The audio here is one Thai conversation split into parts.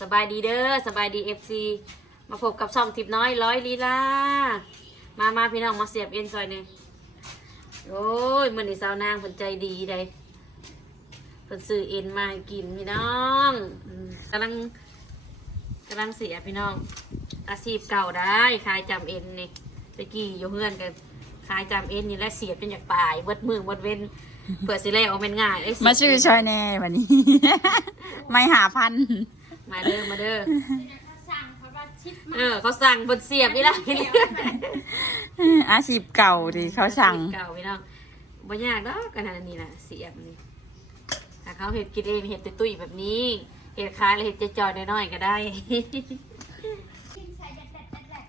สบายดีเด้อสบายดีเอฟซีมาพบกับช่องทิพน้อยร้อยลีลามามาพี่น้องมาเสียบเอ็นซอยหนึ่งโอ้ยมือนี่สาวนางเพิ่นใจดีเลยเพิ่นซื้อเอ็นมาให้กินพี่น้องกำลังกำลังเสียพี่น้อง อาชีพเก่าได้ขายจำเอ็นนี่ตะกี้อยู่เพื่อนกันขายจำเอ็นนี่และเสียบเป็นอยากตายเบิดมือเบิดเว้นเผื่อสิแล้วเอาเป็นง่ายเยเสีมาชื่อชอยแน่วันนี้ ไม่หาพัน มาเด้อมาเด้อสั่งเขาว่าชิปเออเขาสั่งบนเสียบนี่ละอาชีพเก่าดิเขาสั่งเก่าพี่น้องบ่ยากดอกกันอันนี้นะเสียบนี่ถ้าเขาเห็ดกินเองเห็ดตุ้ยๆแบบนี้เห็ดคล้ายแล้วเห็ดจะจอยๆน้อยๆก็ได้ชิมใส่แดดแดดแดด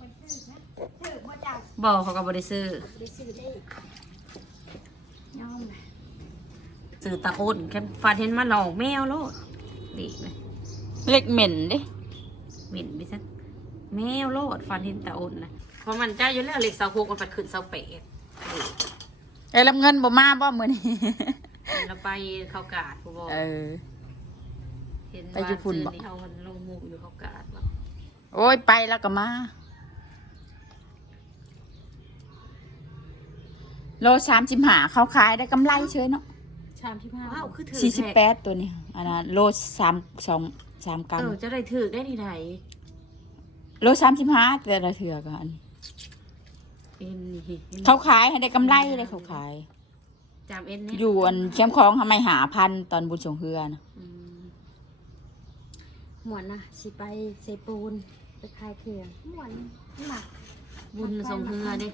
มันซื้อนะซื้อบ่เจ้าบอกเขาก็บริซื้อได้ซื้อได้ย่อมนะซื้อตะอ้นแค่ฟันเห็นมาหลอกแมวโลด ดีไหมเล็กเหม็นดิหมิ่นไปซะแมวโลดฟันเห็นตะอ้นนะเพราะมันเจ้าอยู่แล้วเหล็กเสาโคกมันปัดขึ้นเสาเปดเอ้ยรับเงินบ่มาบ่มื้อนี้เราไปเขากาดผู้บอกเออเห็นไปว่าญี่ปุ่นซื้อบอกนี่เอาคนลงหมูอยู่เขากาดบอกโอ้ยไปแล้วก็มาโลสามสิบหาเขาขายได้กำไรเชยเนาะ ชามที่ผ้าว้าวคือถือสี่สิบแปท้ดตัวนี้อันนั้นโลสามสองสามกรัมเออจะได้ถือได้ที่ไหนโลสามสิบห้าแต่ละเถื่อกันเอ็นนี่เห็นเขาขายให้ได้กำไรเลยเขาขาย จามเอ็นเนี่ยอยู่อันเข้มคลองทำไมหาพันตอนบุญสงเฮือนะอืมหมวนนะสิไปเซปูนไปคายเขื่อนหมวนหมักบุญส่งเฮือดิ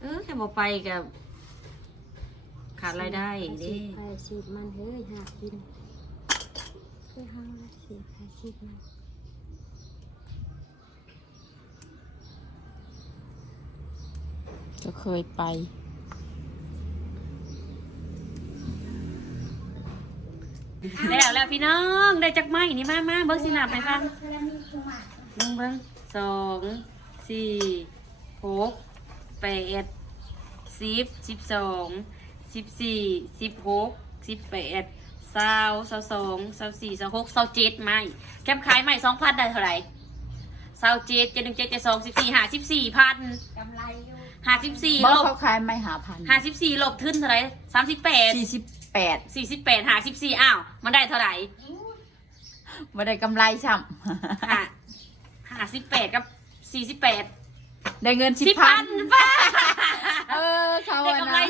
เออแค่บอกไปกับ ขาดรายได้ดิไปฉีดมันเฮ้ยหากินเพื่อห้าฉีดไปฉีดมันก็เคยไป แล้วแล้วพี่น้องได้จักไม้นี่มามาเบิ้งสินาไปฟังหนึ่งเบิ้งสองสี่หกแปดสิบสิบสอง สิบสี่สิบหกสิบแปดเศร้าเศร้าสองเศร้าสี่เศร้าหกเศร้าเจ็ดไม้แคมขายไม้สองพันได้เท่าไหร่เศร้าเจ็ดเจ็ดหนึ่งเจ็ดเจ็ดสองสิบสี่หาสิบสี่พันกำไรอยู่หาสิบสี่บอลกบเขาขายไม่หาพันหาสิบสี่ลบทึนเท่าไหร่สามสิบแปดสี่สิบแปดสี่สิบแปดหาสิบสี่อ้าวมันได้เท่าไหร่มาได้กำไรช่หาหาสิบแปดกับสี่สิบแปดำได้เงินสิสิบบพัพันนป้าเออเขา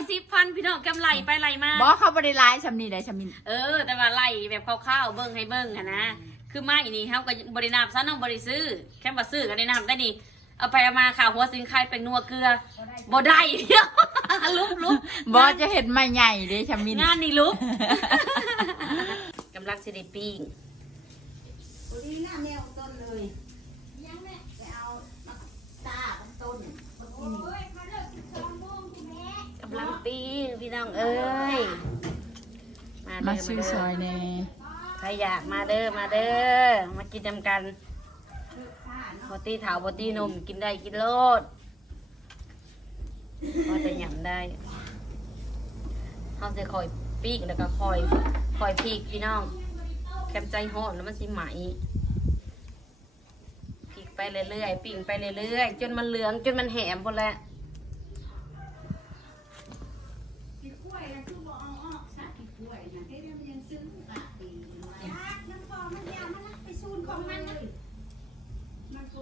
ได้อะกำไรนะสิบพันพี่น้องกำไรไปไรมาบอกเขาบริไลายชำนี่ได้ชำนินเออ แต่ว่าไล่แบบคร่าวๆเบิ้งให้เบิ้งอะนะ คือไม่นี่เขาก็บริณามซะน้องบริซื้อ แค่มาซื้อกันในน้ำได้นี่เอาไปเอามาข่าวหัวสิงไข่เป็นนัวเกลือบ่ได้เดียวลุบลุบบอจะเห็นไม่ใหญ่เด้ชำนินงานนี่ลุบกำลังสิได้ปิ้งนี่หน้าแนวต้นเลยยังแม่ไปเอามาตาเป็นต้นโอ้ย ปิ้งพี่น้องเอ้ย มามาเด้อซื้อมาซเด้ออยแน่ใครอยากมาเด้อมาเด้อมากินจำกันบตีเถาบตีนมกินได้กินโลดพอจะหยำได้เขาจะคอยปิ้งแล้วก็คอยคอยพริกพี่น้อง แคมใจหอดแล้วมันสิไหมพริกไปเรื่อยๆปิ้งไปเรื่อยๆจนมันเหลืองจนมันแหมหมดแล้ว กี่กล้วยนะคือบอกเอาออกซะกี่กล้วยนะเฮ้ยมันยังซึ้งกะดีอยู่ไว้ ยักษ์น้ำพอมันยาวมันนะไปซูนของมันนะ มันก็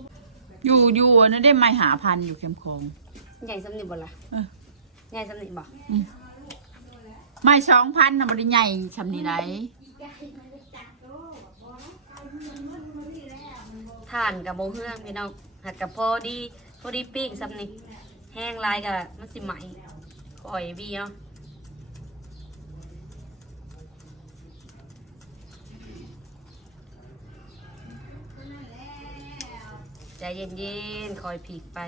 อยู่อยู่อันนั่นได้ไม่หาพันอยู่เข้มคลองใหญ่สำนิบ่ล่ะเออใหญ่สำนิบ่ไม่สองพันนะบริใหญ่ชำนี่ได้ทานกับโบเฮืองพี่น้องหักกับพอดีพอดีปิ้งสำนิแห้งลายกับมันสิไหมคอยบีเนาะ ใจเย็นๆ คอยพลิกไป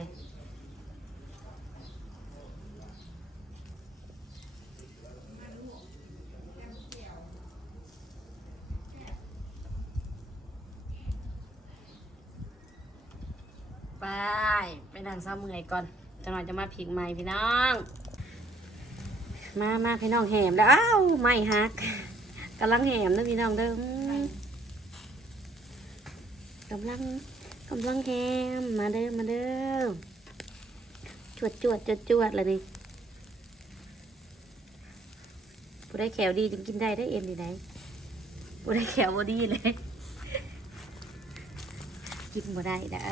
ไปไปนั่งเศร้าเมื่อยก่อนจังหวะจะมาพลิกใหม่พี่น้อง มามาพี่น้องแหมแล้วอ้าวไม่ฮักกำลังแหมนะพี่น้องเด้อกำลัง กำลังแฮมมาเด้อมาเด้อจวดจวดจวดจวดเลยนี่ผู้ได้แขวดีจึงกินได้ได้เอ็มดีไหนผู้ได้แขวบ่ดีเลยกินบ่ได้ได้อ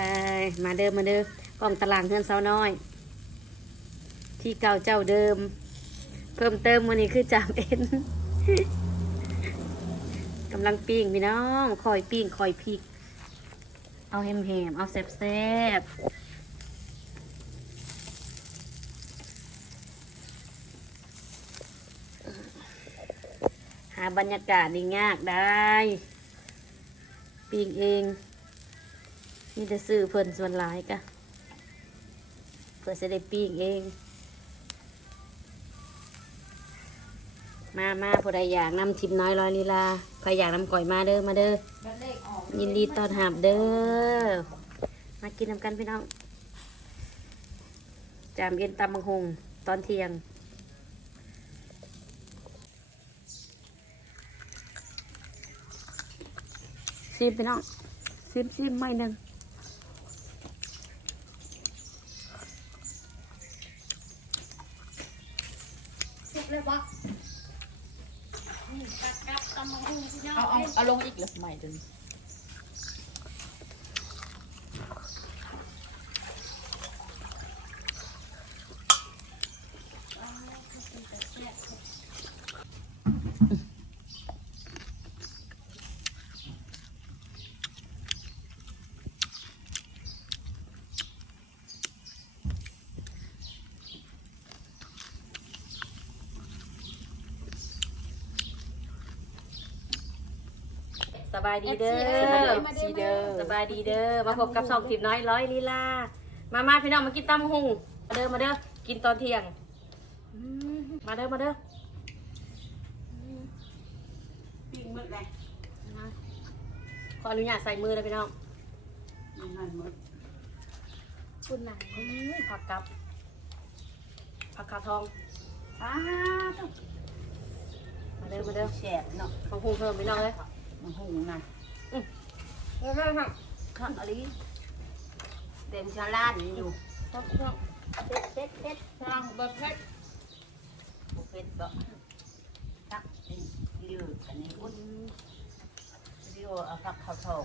มาเด้อมาเด้อกล้องตารางเพื่อนสาวน้อย ที่เก่าเจ้าเดิม เพิ่มเติมวันนี้คือจามเอ็นกำลังปิ้งพี่น้องคอยปิ้งคอยพริก เอาแฮมแฮมๆเอาแซ่บแซ่บหาบรรยากาศนี่ากได้ปิ้งเองนี่จะซื้อเพิ่นส่วนหลายกะเพื่อจะได้ปิ้งเอง มามาผู้ใดอยากนำทิมน้อยลอยลีลาใครอยากนำก่อยมาเด้อมาเด้อยินดีต้อนรับเด้อมากินนำกันพี่น้องจามเย็นตำบังหงตอนเที่ยงซิมพี่น้องซิมซิมไม่หนึ่ง สุกเลยบ่นี่กัดกับตำมะฮุ่งพี่น้อง เอาเอา เอ้ ยเอาลงอีกเหรอใหม่จน ส บายดีเด้อสีเด้อ สบายดีเด้อ มาพบกับสองทีมน้อยร้อยลีลา มามาพี่น้องมากินตำบักหุงมาเด้อ มาเด้อ กินตอนเที่ยงอืมมาเด้อ มาเด้อปิ้งหมดเลยมาขออนุญาตใส่มือเลยพี่น้องมันมันหมดคุณไหนอืมผักกับ ผักกาดทอง อ้าต้องมาเด้อ มาเด้อแสบเนาะของหุงเพิ่มพี่น้องเลย มันหุงนะมามามาข้างอะไรเต็มชาลานอยู่ต้องต้องเด็ดเด็ดเด็ดทางเบอร์เพชรบุฟเฟ่ต์บ่ตักเลือดอันนี้อุ้นเรียวเอาผักข้าวทอง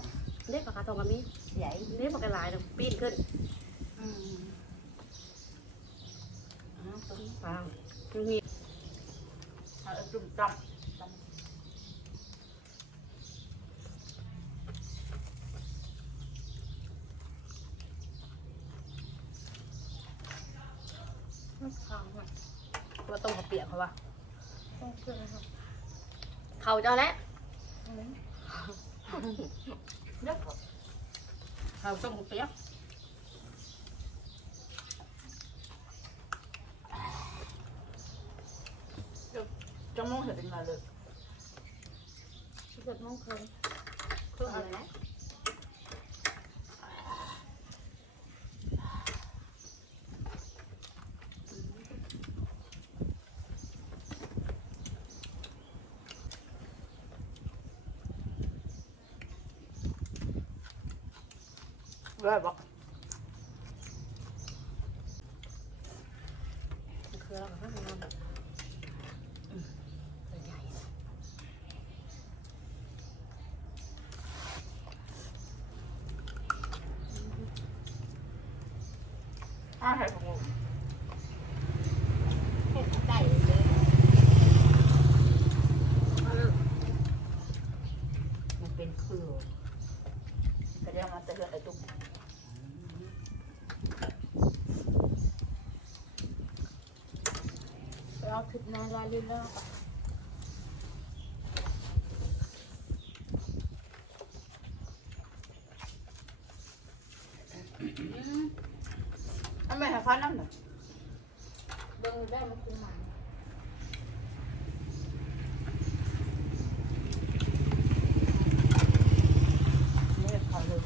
เล็กผักกาดทองกับมีใหญ่เล็กผักกาดหลายเนาะปีนขึ้นอืมอ้าวต้องว้าวนี่เอาจุ่มจับ ว่าต้มข้าวเปียกเขาว่า ต้องเครื่องนะครับ เขาจะเอาแล้วเลือกข้าว ต้มเปี๊ยก จังมองเห็นเป็นมาเลย สิบเอ็ดโมงครึ่ง เครื่องอะไรนะ เลยบอก คือเราข้างในมันใหญ่ อ้าวใช่ผม เห็ดไก่เลย มันเป็นเครือก็เรียกมาแต่เลือดไอ้ตุ๊ก เรา คิดนานลาลิลเลอร์ ทำไมหาฟ้าน้ำหนึ่ง เบิ่งได้มาคือหมัน นี่เขาเลย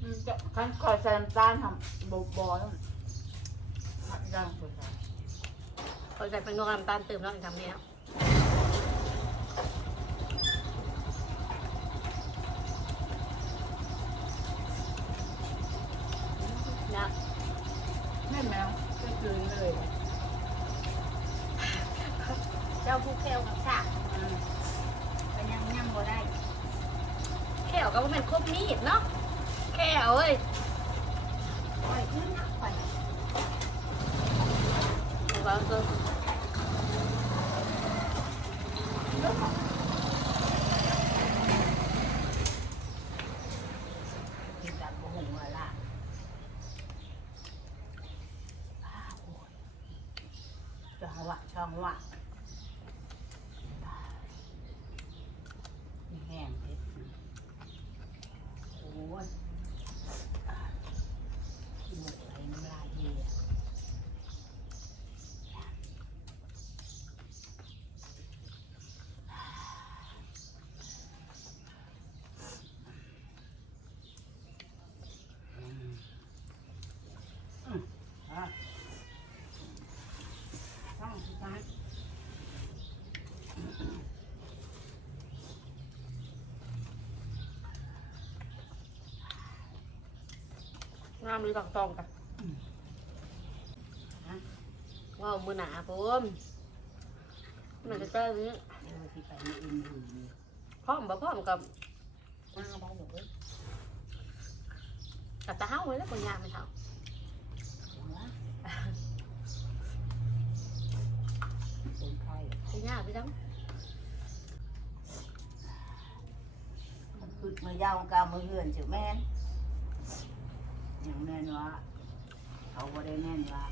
อืม จะขั้น คอยใส่น้ำตาลทำบบอแล้วมัดย่างไปใส่เขาใส่เป็นนวดน้ำตาลเติมแล้วอีกทำเนี้ยนะ แม่แมวก็คืนเลย เจ้าผู้แก้วกับฉากก็ยังยังบ่ได้ แค่เอาก็ว่าเป็นครบมีดเนาะแค่เอาเอ้ย ปล่อยขึ้นนะปล่อย เอาก็คือ ที่จับบ่หุงว่าละอ้าวโอ้ยช่ องวะช่องวะนี่แห้งเผ็ดโอ้ยหมดไหลน้ำลายเยอะ อะต้องสุดท้าย น้ำหรือตองตองกันฮะว้าวมือหนาผมมันจะเจออย่างนี้เดี๋ยวที่ไปนี่อินดูนี่พร้อมบ่พร้อมกับหน้าได้หรือเปล่ากับตาเฮ้าไว้แล้วคนยามไม่เท่าเป็นไข้คนยามพี่ทั้งมันคือมือยาวกามือเหือนจุแม่น อย่างแม่นว่าเขาบ่ได้แม่นว่า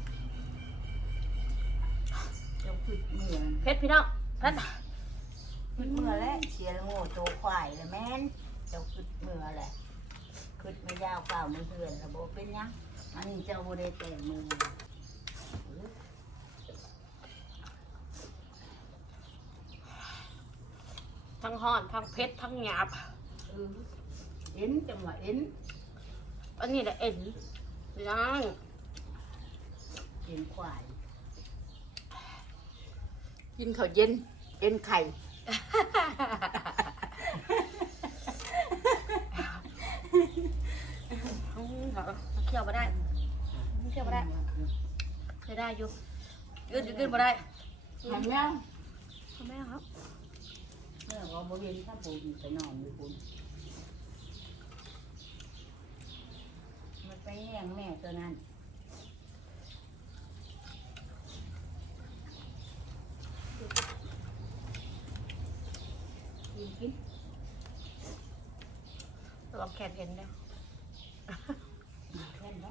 เจ้าคือเมืองเพชรพี่น้องเพชรคือเมื่อแหละเชียร์โง่โตควายแล้วแม่นเจ้าคือเมื่อแหละคือไม่ยาวกามือเหือนแล้วบ่เป็นหยังอันนี้เจ้าบ่ได้แต่งมือทั้งห่อนทั้งเพชรทั้งหยาบเออเอ็นจังหวะเอ็น อันนี้แหละเอ็นยังเอ็นควายกินข้าวเย็นเอ็นไข่ อืมเอาเคี่ยวมาได้เคี่ยวมาได้จะได้อยู่ยืดยืดมาได้ทำแมวทำไมครับ แม่ก็บ่เห็นถ้าปูนไปนอนอยู่ปูนมันไป แย่งแม่ตัวนั้นกินกินลองแขนเอ็นแล้วแค่นี้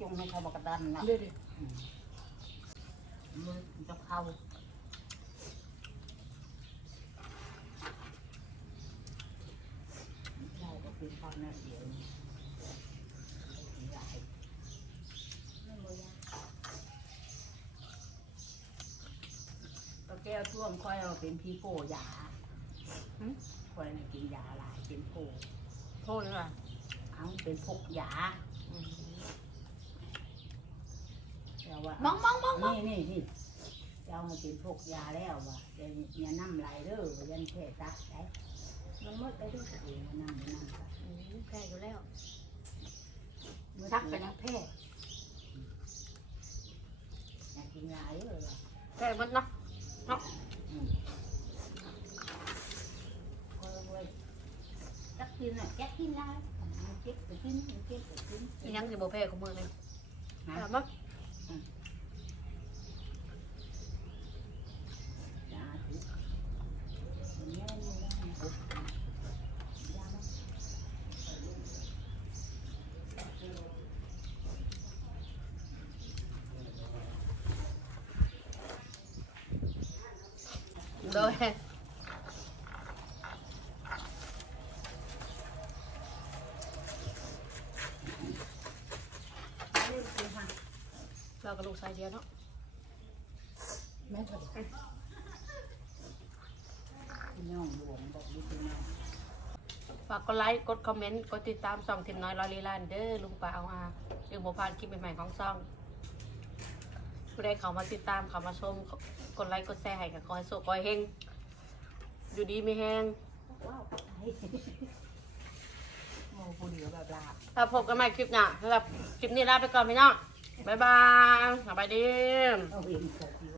จงให้เขาบอกกระดันนะเดี๋ยวดิมือจะเข้าเราก็เป็นข้าวหน้าเดียวนี่ใหญ่ไม่บ่ยากก็ แก้วท่วมค่อยเอาเป็นพี่โป้ยาหึค่อยน่ะกินยาหลายเป็นโป้โทษเลยว่ะเอาเป็นพกยาอืมแต่ว่ามองมองมองมองนี่นี่นี่เจ้ามาเป็นพกยาแล้วว่ะอย่าอย่าน้ำลายเด้อยันแค่ตักได้ ลงมดไปด้วยเองน้ำน้ำตักอืมแพ้อยู่แล้วชักไปยังแพร่อยากกินยาเยอะว่ะแพ้หมดเนาะอืมก็เว้ยจักกินอะจักกินได้มันเจ็บไปกินมันเจ็บไปกินอีหยังสิบ่แพ้ของมือเลยนะถามว่า ยาถูกมันแย่นี่นะปุ๊บยาไหม โดย เล่นสิค่ะ เรา กับลูกชายเดียวเนาะแม่ถอดพี่น้องหลวงบอกนี่พี่น้องฝากกดไลค์กดคอมเมนต์กดติดตามช่องทิมน้อยร้อยลีลานเด้อลุงปาเอาอายังบ่พลาดคลิปใหม่ๆของช่องผู้ใดเขามาติดตามเขามาชมกดไลค์กดแชร์ให้กับคอยโซคอยเฮงอยู่ดีไม่แห้งว้าวโมผู้เดียวแบบลาบถ้าพบกันใหม่คลิปหน้าสำหรับคลิปนี้ลาไปก่อนพี่น้อง บ๊ายบายสบายดี เอาเอง